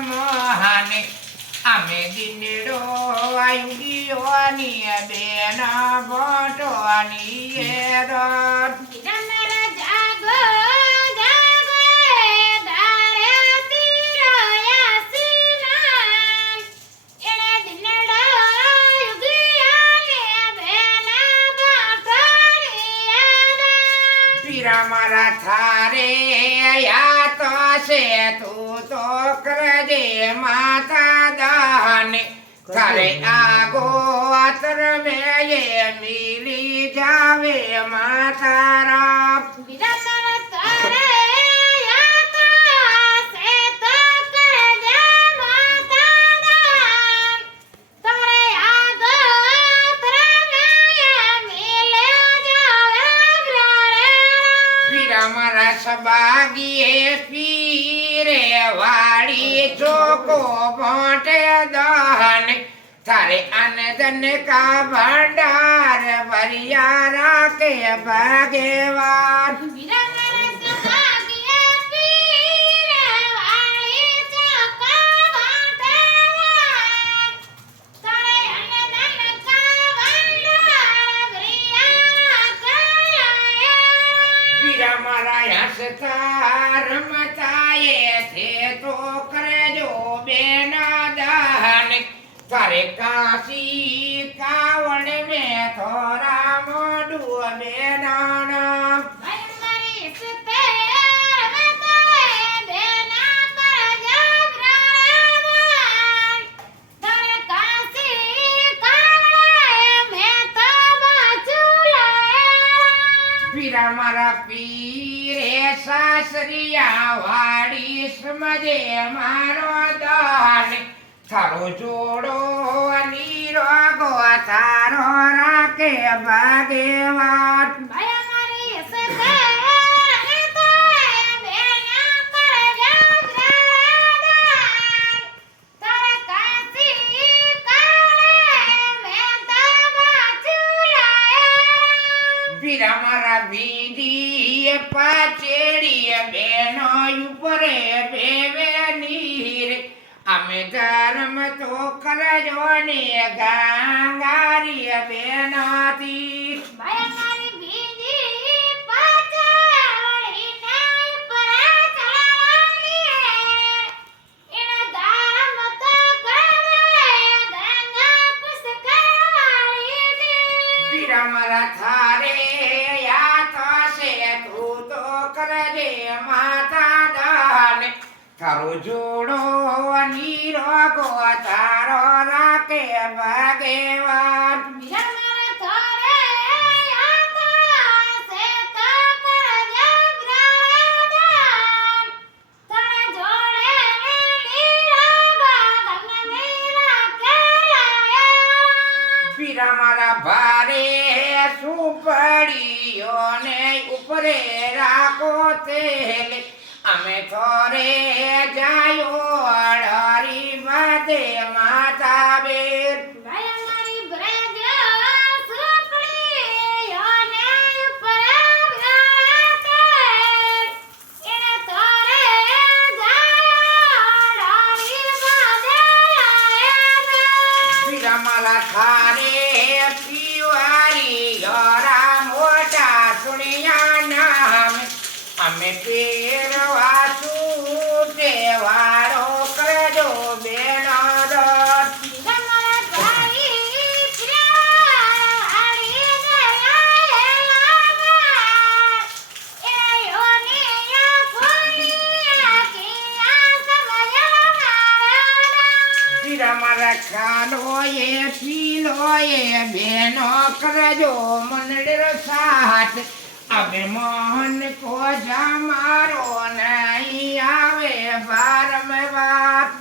મોહાને અમે દિનડો આયુડીઓની બેના ભોટોની રોટ મારા થારે યા તો છે તું તો કરજે માતા દાને તારે આગો આતર મેયે મિલી જાવે માતા રામ મારા સબાગીએ પીરે વાળી ચોકો ભોંટે દહન તારે આનંદન કા ભંડાર ભરિયા રાખે ભાગેવાન મારા હસતા રમતાએ છે તો કરજો બેના દહન તારે કાશી કાવડ મેં થોરા મોઢું બેના નામ મારા પીરે સાસરિયા વાડી સમજે મારો દાન થારો જોડો નીરોગો તારો રાખે ભાગેવાન મારા બીજી પાચેડી બેનો ઉપરે બેવે નીર અમે ધર્મ તો કરજો ને ગાંગારી બેનાથી મારા થારે કરજે માતા દાન તારો જોડો નીરોગો તારો રાખે ભાગેવાન મારા ભારે સુપડીઓને ઉપરે રાખો તેલ અમે થોરે જાયો અડારી બાદે માતા બેર મારા થારે પીવારી યરા મોટા સુણિયા નામ અમે પેરવા છૂટે વાળો કરજો બેનો દોર મારા ખાલોએ પીલોએ બેનો કરજો મંડળ સાથ હવે મોહન કોજા મારો નહીં આવે વારંવાર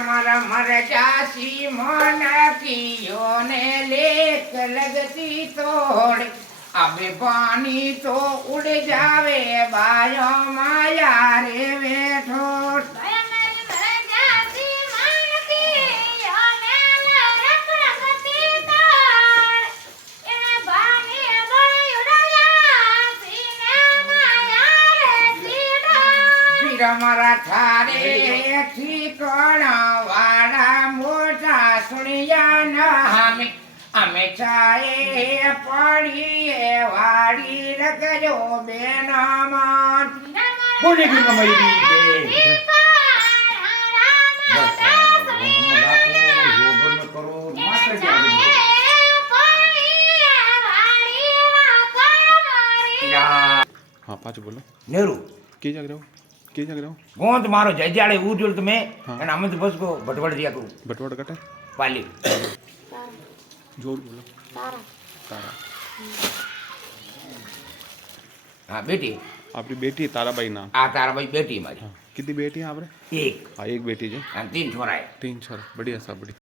મારા મર જાસી મોન કિયો ને લેખ લગતી તોડ અબે પાણી તો ઉડ જાવે બાયો માયા રે વેઠો મારા થારે ઠીકણ વાળા મોટા સુણિયા નામે અમે ચાએ પડીએ વાડી રખજો બેનામાં બોલી ગઈ અમારી हाँ पाँच बोलो नेहरू के जग रहे हो के जग रहे हो गोंद मारो जयजाड़े उजल तुम्हें हाँ। અને અમે તો બસ કો ભટવડ દિયા કો बटवाड़ कटे પાલી जोर बोलो तारा હા બેટી आपकी बेटी ताराबाई नाम આ તારા ભાઈ બેટી મારી हाँ कितनी बेटी है आपने એક हाँ एक बेटी है અને 3 છોરાય 3 छोरा बढ़िया सब बढ़िया